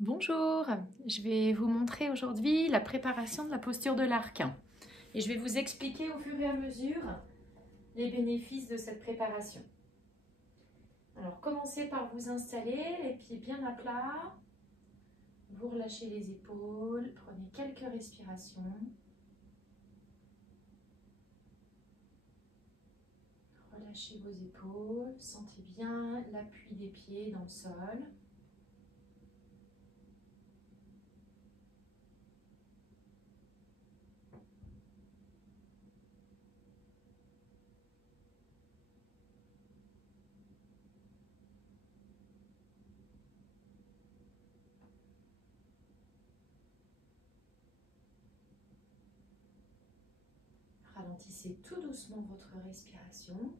Bonjour, je vais vous montrer aujourd'hui la préparation de la posture de l'arc. Et je vais vous expliquer au fur et à mesure les bénéfices de cette préparation. Alors commencez par vous installer, les pieds bien à plat. Vous relâchez les épaules, prenez quelques respirations. Relâchez vos épaules, sentez bien l'appui des pieds dans le sol. Ralentissez tout doucement votre respiration.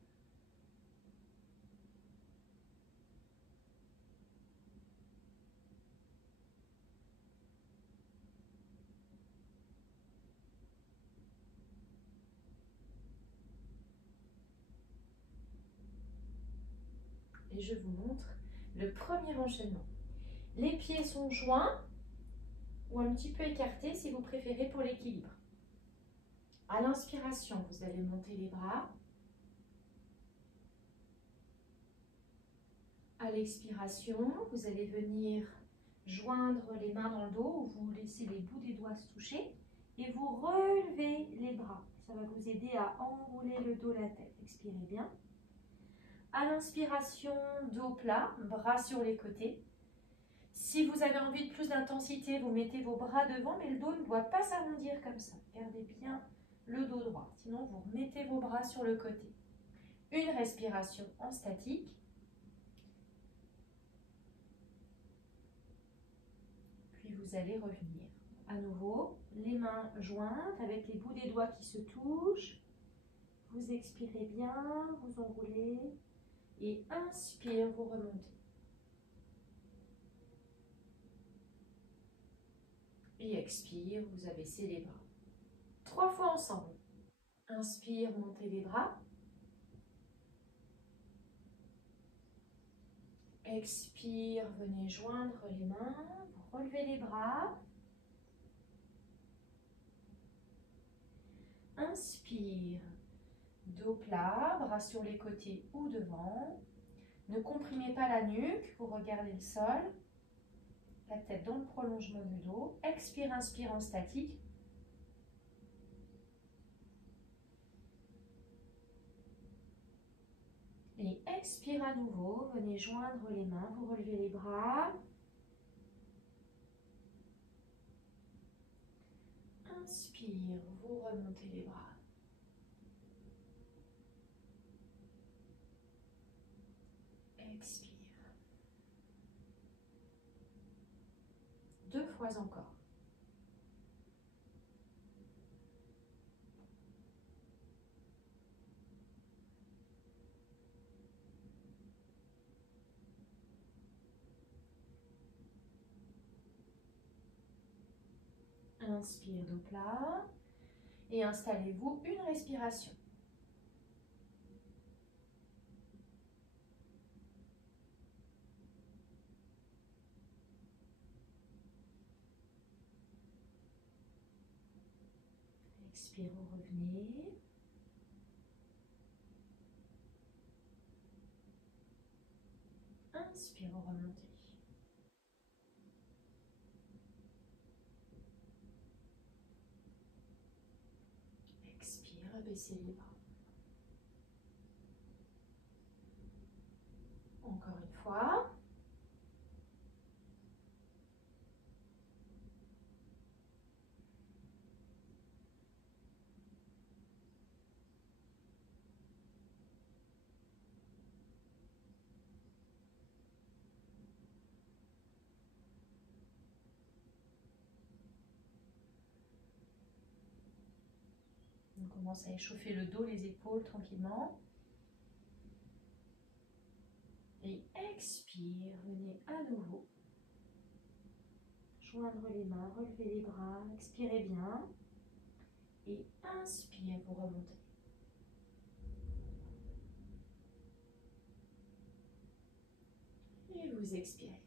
Et je vous montre le premier enchaînement. Les pieds sont joints ou un petit peu écartés si vous préférez pour l'équilibre. À l'inspiration, vous allez monter les bras. À l'expiration, vous allez venir joindre les mains dans le dos ou vous laissez les bouts des doigts se toucher et vous relevez les bras. Ça va vous aider à enrouler le dos, la tête. Expirez bien. À l'inspiration, dos plat, bras sur les côtés. Si vous avez envie de plus d'intensité, vous mettez vos bras devant, mais le dos ne doit pas s'arrondir comme ça. Gardez bien le dos droit. Sinon, vous remettez vos bras sur le côté. Une respiration en statique. Puis vous allez revenir. À nouveau, les mains jointes avec les bouts des doigts qui se touchent. Vous expirez bien, vous enroulez. Et inspire, vous remontez. Et expire, vous abaissez les bras. 3 fois ensemble. Inspire, montez les bras. Expire, venez joindre les mains, vous relevez les bras. Inspire, dos plat, bras sur les côtés ou devant. Ne comprimez pas la nuque, vous regardez le sol. La tête dans le prolongement du dos. Expire, inspire en statique. Et expire à nouveau, venez joindre les mains, vous relevez les bras. Inspire, vous remontez les bras. Expire. 2 fois encore. Inspire, dos plat. Et installez-vous une respiration. Expire, vous revenez. Inspire, vous remontez. Expire, abaissez les bras. Encore une fois. On commence à échauffer le dos, les épaules tranquillement. Et expire, venez à nouveau. Joindre les mains, relever les bras, expirez bien. Et inspire, vous remontez. Et vous expirez.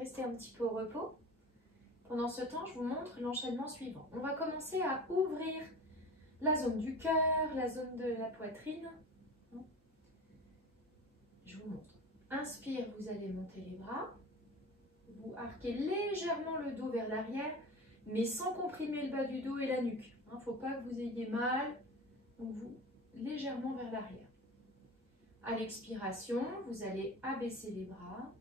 Restez un petit peu au repos. Pendant ce temps, je vous montre l'enchaînement suivant. On va commencer à ouvrir la zone du cœur, la zone de la poitrine. Je vous montre. Inspire, vous allez monter les bras. Vous arquez légèrement le dos vers l'arrière, mais sans comprimer le bas du dos et la nuque. Il ne faut pas que vous ayez mal. Donc vous, légèrement vers l'arrière. À l'expiration, vous allez abaisser les bras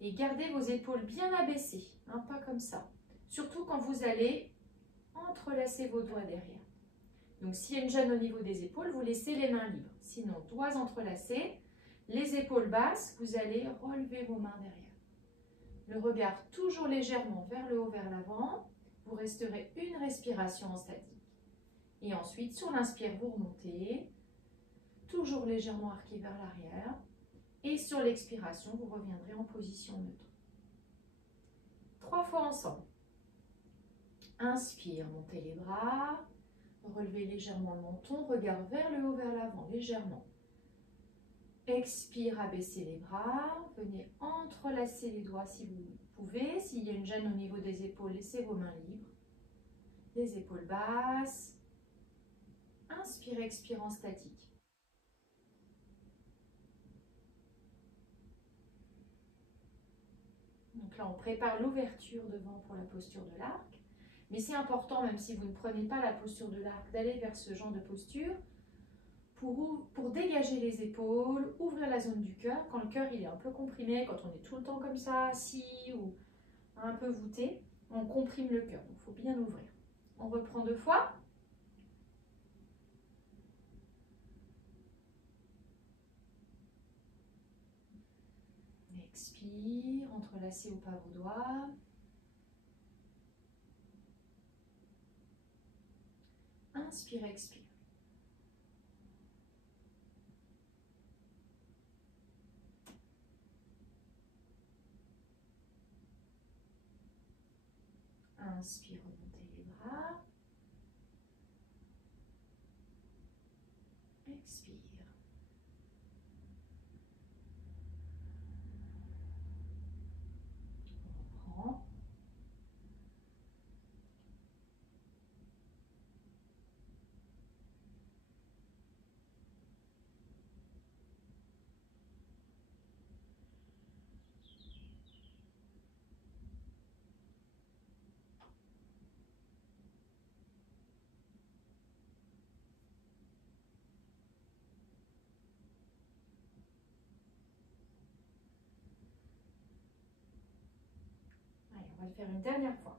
et garder vos épaules bien abaissées, hein, pas comme ça. Surtout quand vous allez entrelacer vos doigts derrière. Donc s'il y a une gêne au niveau des épaules, vous laissez les mains libres. Sinon, doigts entrelacés, les épaules basses, vous allez relever vos mains derrière. Le regard toujours légèrement vers le haut, vers l'avant. Vous resterez une respiration en statique. Et ensuite, sur l'inspire, vous remontez. Toujours légèrement arqué vers l'arrière. Et sur l'expiration, vous reviendrez en position neutre. 3 fois ensemble. Inspire, montez les bras. Relevez légèrement le menton. Regard vers le haut, vers l'avant, légèrement. Expire, abaissez les bras. Venez entrelacer les doigts si vous pouvez. S'il y a une gêne au niveau des épaules, laissez vos mains libres. Les épaules basses. Inspire, expire en statique. Donc là, on prépare l'ouverture devant pour la posture de l'arc. Mais c'est important, même si vous ne prenez pas la posture de l'arc, d'aller vers ce genre de posture pour dégager les épaules, ouvrir la zone du cœur. Quand le cœur il est un peu comprimé, quand on est tout le temps comme ça, assis ou un peu voûté, on comprime le cœur. Donc il faut bien ouvrir. On reprend 2 fois. Expire, entrelacez ou pas vos doigts. Inspire, expire. Inspire, remontez les bras. Expire. On reprend. Allez, on va le faire une dernière fois.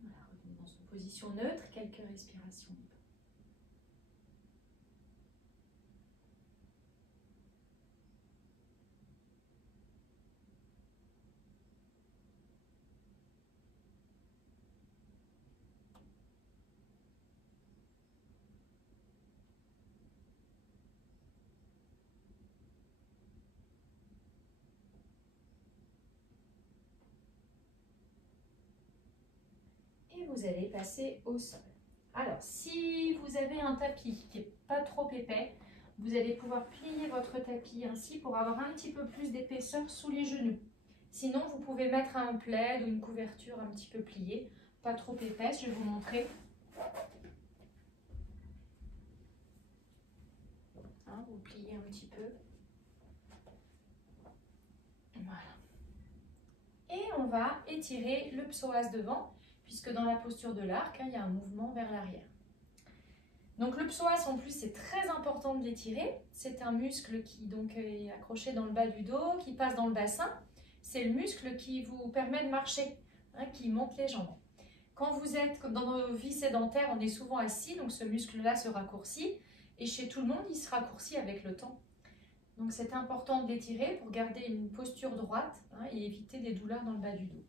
Voilà, revenez dans une position neutre, quelques respirations. Et vous allez passer au sol. Alors, si vous avez un tapis qui n'est pas trop épais, vous allez pouvoir plier votre tapis ainsi pour avoir un petit peu plus d'épaisseur sous les genoux. Sinon, vous pouvez mettre un plaid ou une couverture un petit peu pliée, pas trop épaisse. Je vais vous montrer. Hein, vous pliez un petit peu. Voilà. Et on va étirer le psoas devant, puisque dans la posture de l'arc, il y a un mouvement vers l'arrière. Donc le psoas en plus c'est très important de l'étirer. C'est un muscle qui donc est accroché dans le bas du dos, qui passe dans le bassin. C'est le muscle qui vous permet de marcher, hein, qui monte les jambes. Quand vous êtes dans nos vies sédentaires, on est souvent assis, donc ce muscle-là se raccourcit. Et chez tout le monde, il se raccourcit avec le temps. Donc c'est important de l'étirer pour garder une posture droite, hein, et éviter des douleurs dans le bas du dos.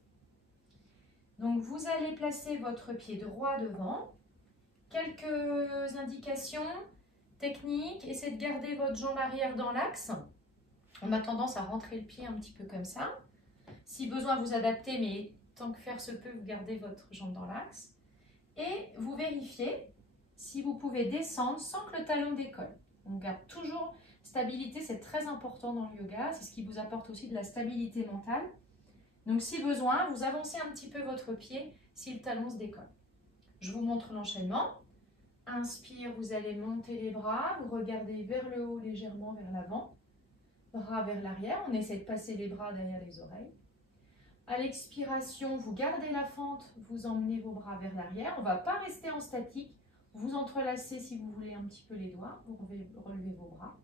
Donc, vous allez placer votre pied droit devant. Quelques indications techniques. Essayez de garder votre jambe arrière dans l'axe. On a tendance à rentrer le pied un petit peu comme ça. Si besoin, vous adaptez, mais tant que faire se peut, vous gardez votre jambe dans l'axe. Et vous vérifiez si vous pouvez descendre sans que le talon décolle. On garde toujours stabilité, c'est très important dans le yoga. C'est ce qui vous apporte aussi de la stabilité mentale. Donc si besoin, vous avancez un petit peu votre pied si le talon se décolle. Je vous montre l'enchaînement. Inspire, vous allez monter les bras, vous regardez vers le haut légèrement, vers l'avant. Bras vers l'arrière, on essaie de passer les bras derrière les oreilles. À l'expiration, vous gardez la fente, vous emmenez vos bras vers l'arrière. On ne va pas rester en statique. Vous entrelacez si vous voulez un petit peu les doigts. Vous relevez vos bras.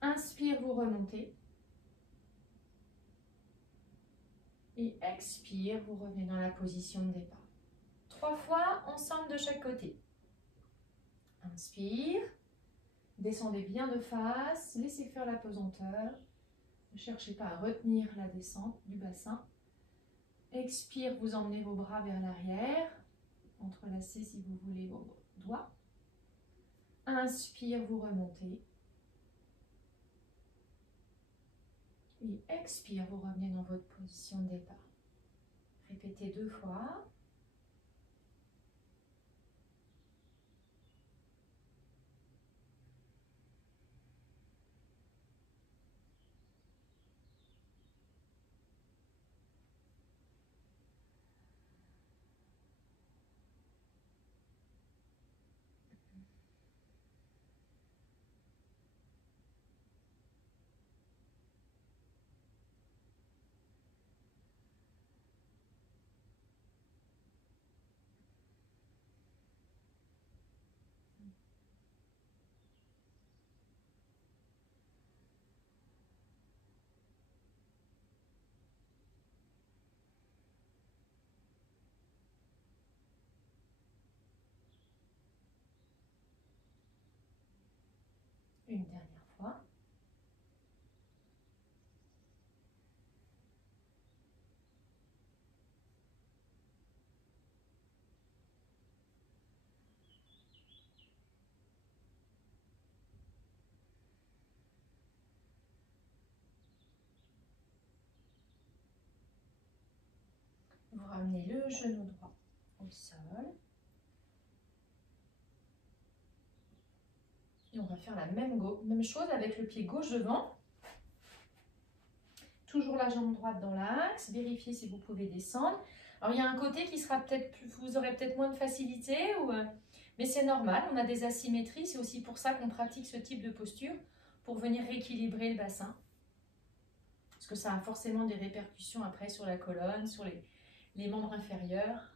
Inspire, vous remontez. Et expire, vous revenez dans la position de départ. 3 fois ensemble de chaque côté. Inspire. Descendez bien de face. Laissez faire la pesanteur. Ne cherchez pas à retenir la descente du bassin. Expire, vous emmenez vos bras vers l'arrière. Entrelacez si vous voulez vos doigts. Inspire, vous remontez. Et expire, vous revenez dans votre position de départ. Répétez 2 fois. Une dernière fois. Vous ramenez le genou droit au sol. Et on va faire la même chose avec le pied gauche devant. Toujours la jambe droite dans l'axe. Vérifiez si vous pouvez descendre. Alors, il y a un côté qui sera peut-être plus, vous aurez peut-être moins de facilité, mais c'est normal. On a des asymétries. C'est aussi pour ça qu'on pratique ce type de posture, pour venir rééquilibrer le bassin. Parce que ça a forcément des répercussions après sur la colonne, sur les membres inférieurs.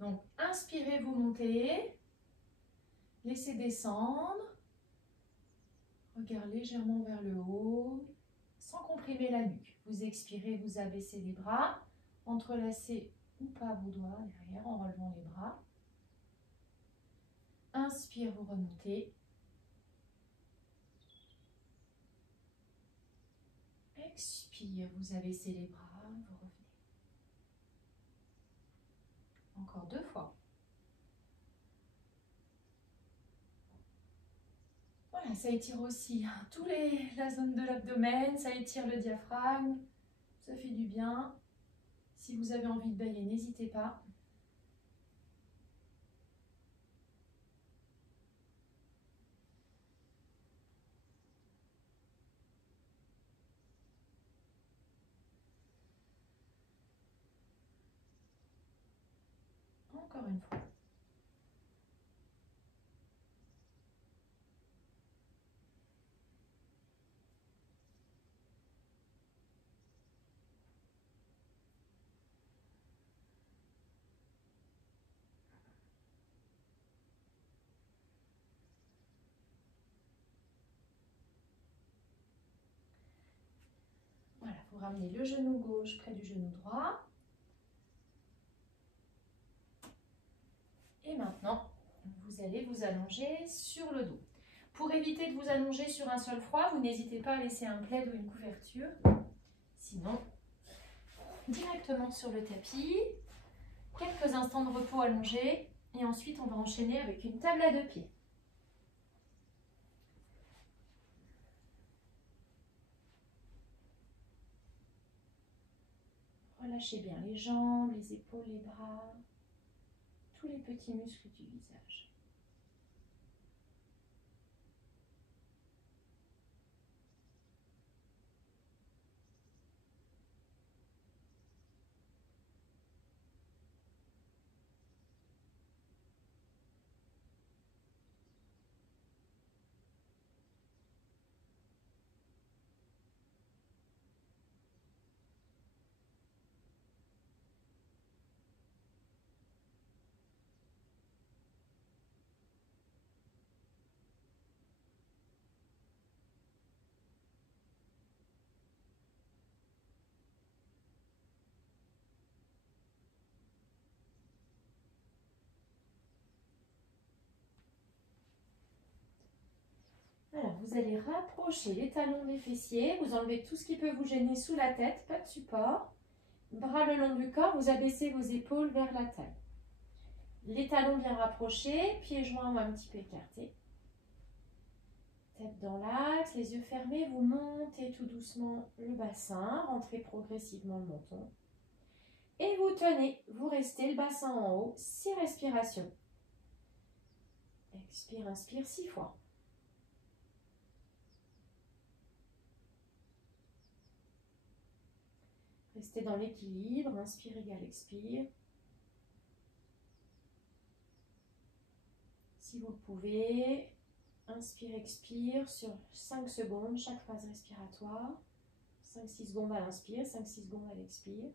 Donc, inspirez, vous montez. Laissez descendre. Regardez légèrement vers le haut, sans comprimer la nuque. Vous expirez, vous abaissez les bras, entrelacez ou pas vos doigts derrière en relevant les bras. Inspire, vous remontez. Expire, vous abaissez les bras, vous revenez. Encore 2 fois. Voilà, ça étire aussi la zone de l'abdomen, ça étire le diaphragme, ça fait du bien. Si vous avez envie de bailler, n'hésitez pas. Encore une fois. Voilà, vous ramenez le genou gauche près du genou droit. Et maintenant, vous allez vous allonger sur le dos. Pour éviter de vous allonger sur un sol froid, vous n'hésitez pas à laisser un plaid ou une couverture. Sinon, directement sur le tapis. Quelques instants de repos allongé et ensuite on va enchaîner avec une table à 2 pieds. Relâchez bien les jambes, les épaules, les bras, tous les petits muscles du visage. Alors, vous allez rapprocher les talons des fessiers, vous enlevez tout ce qui peut vous gêner sous la tête, pas de support. Bras le long du corps, vous abaissez vos épaules vers la taille. Les talons bien rapprochés, pieds joints ou un petit peu écartés. Tête dans l'axe, les yeux fermés, vous montez tout doucement le bassin, rentrez progressivement le menton. Et vous tenez, vous restez le bassin en haut, 6 respirations. Expire, inspire 6 fois. Restez dans l'équilibre, inspire égale expire. Si vous le pouvez, inspire, expire sur 5 secondes, chaque phase respiratoire. 5-6 secondes à l'inspire, 5-6 secondes à l'expire.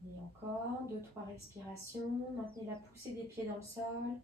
Maintenez encore 2-3 respirations. Maintenez la poussée des pieds dans le sol.